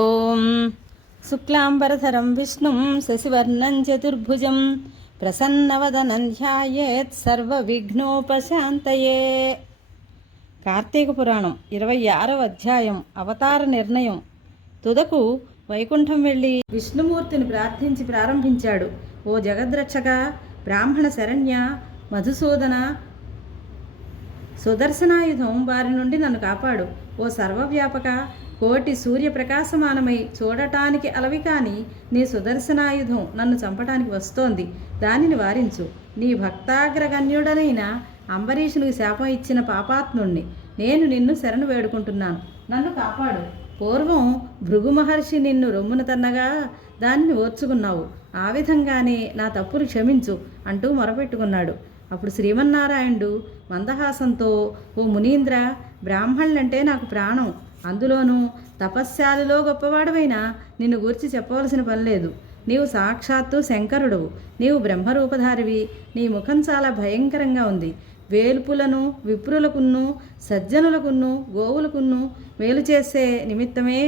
ఓం శుక్లాంబరధరం విష్ణుం శశివర్ణం చతుర్భుజం ప్రసన్నవదనం ధ్యాయేత్ సర్వవిఘ్నోపశాంతయే. కార్తీక పురాణం 26వ అధ్యాయం అవతార నిర్ణయం. తుదకు వైకుంఠం వెళ్ళి విష్ణుమూర్తిని ప్రార్థించి ప్రారంభించాడు. ఓ జగద్రక్షక, బ్రాహ్మణ శరణ్య, మధుసూదన, సుదర్శనాయుధం వారి నుండి నన్ను కాపాడు. ఓ సర్వవ్యాపక, కోటి సూర్యప్రకాశమానమై చూడటానికి అలవి కాని నీ సుదర్శనాయుధం నన్ను చంపటానికి వస్తోంది, దానిని వారించు. నీ భక్తాగ్రగణ్యుడనైన అంబరీషునికి శాపం ఇచ్చిన పాపాత్ముణ్ణి నేను నిన్ను శరణు వేడుకుంటున్నాను, నన్ను కాపాడు. పూర్వం భృగు మహర్షి నిన్ను రొమ్మున తన్నగా దానిని ఓర్చుకున్నావు, ఆ విధంగానే నా తప్పులు క్షమించు అంటూ మొరపెట్టుకున్నాడు. అప్పుడు శ్రీమన్నారాయణుడు మందహాసంతో, ఓ మునీంద్ర, బ్రాహ్మణులంటే నాకు ప్రాణం, అందులోనూ తపస్యాలలో గొప్పవాడవైనా నిన్ను గూర్చి చెప్పవలసిన పని లేదు. నీవు సాక్షాత్తు శంకరుడవు, నీవు బ్రహ్మరూపధారివి, నీ ముఖం చాలా భయంకరంగా ఉంది. వేల్పులను విప్రులకున్ను సజ్జనులకున్ను గోవులకున్ను మేలు చేసే నిమిత్తమే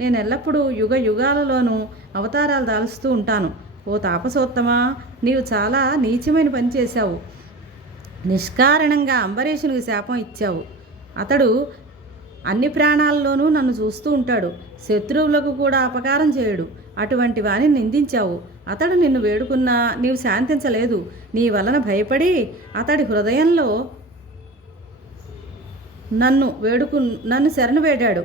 నేను ఎల్లప్పుడూ యుగ యుగాలలోనూ అవతారాలు దాలుస్తూ ఉంటాను. ఓ తాపసోత్తమా, నీవు చాలా నీచమైన పని చేశావు. నిష్కారణంగా అంబరీషునికి శాపం ఇచ్చావు. అతడు అన్ని ప్రాణాల్లోనూ నన్ను చూస్తూ ఉంటాడు, శత్రువులకు కూడా అపకారం చేయడు. అటువంటి వాణిని నిందించావు. అతడు నిన్ను వేడుకున్నా నీవు శాంతించలేదు. నీ వలన భయపడి అతడి హృదయంలో నన్ను శరణు వేడాడు.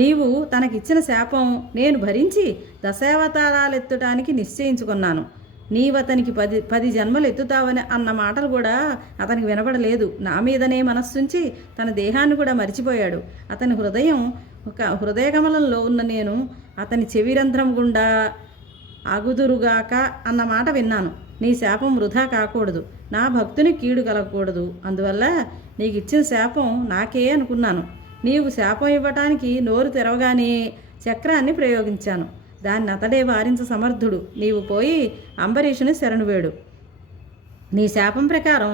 నీవు తనకిచ్చిన శాపం నేను భరించి దశావతారాలెత్తడానికి నిశ్చయించుకున్నాను. నీవతనికి 10 జన్మలు ఎత్తుతావని అన్న మాటలు కూడా అతనికి వినపడలేదు. నా మీదనే మనస్సుంచి తన దేహాన్ని కూడా మరిచిపోయాడు. అతని హృదయకమలంలో ఉన్న నేను అతని చెవిరంధ్రం గుండా అగుదురుగాక అన్న మాట విన్నాను. నీ శాపం వృధా కాకూడదు, నా భక్తుని కీడు కలగకూడదు. అందువల్ల నీకు ఇచ్చిన శాపం నాకే అనుకున్నాను. నీవు శాపం ఇవ్వటానికి నోరు తెరవగానే చక్రాన్ని ప్రయోగించాను. దాన్ని అతడే వారించ సమర్థుడు. నీవు పోయి అంబరీషుని శరణువేడు. నీ శాపం ప్రకారం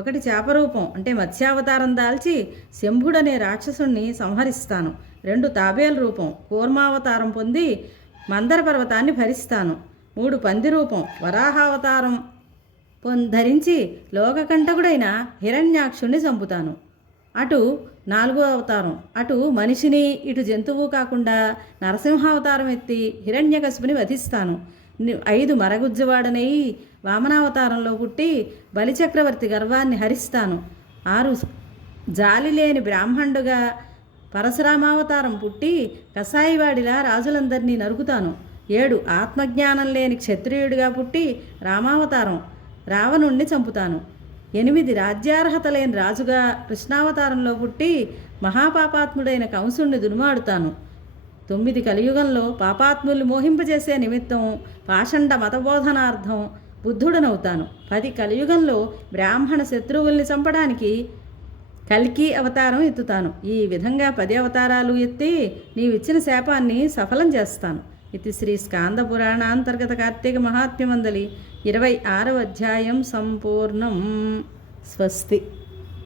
1 చేపరూపం అంటే మత్స్యావతారం దాల్చి శంభుడనే రాక్షసుణ్ణి సంహరిస్తాను. 2 తాబేలు రూపం కూర్మావతారం పొంది మందర పర్వతాన్ని భరిస్తాను. 3 పంది రూపం వరాహావతారం ధరించి లోకకంటకుడైన హిరణ్యాక్షుణ్ణి చంపుతాను. అటు 4వ అవతారం, అటు మనిషిని ఇటు జంతువు కాకుండా నరసింహావతారం ఎత్తి హిరణ్యకశిపుని వధిస్తాను. 5 మరగుజ్జవాడనై వామనావతారంలో పుట్టి బలిచక్రవర్తి గర్వాన్ని హరిస్తాను. 6 జాలి లేని బ్రాహ్మణుడుగా పరశురామావతారం పుట్టి కసాయివాడిలా రాజులందరినీ నరుకుతాను. 7 ఆత్మజ్ఞానం లేని క్షత్రియుడిగా పుట్టి రామావతారం రావణుణ్ణి చంపుతాను. 8 రాజ్యార్హత లేని రాజుగా కృష్ణావతారంలో పుట్టి మహాపాపాత్ముడైన కంసుణ్ణి దునుమాడుతాను. 9 కలియుగంలో పాపాత్ముల్ని మోహింపజేసే నిమిత్తం పాషండ మతబోధనార్థం బుద్ధుడనవుతాను. 10 కలియుగంలో బ్రాహ్మణ శత్రువుల్ని చంపడానికి కల్కి అవతారం ఎత్తుతాను. ఈ విధంగా 10 అవతారాలు ఎత్తి నీవిచ్చిన శాపాన్ని సఫలం చేస్తాను. ఇది శ్రీ స్కాంద పురాణాంతర్గత కార్తీక మహాత్మ్యమందలి 26వ అధ్యాయం సంపూర్ణం. స్వస్తి.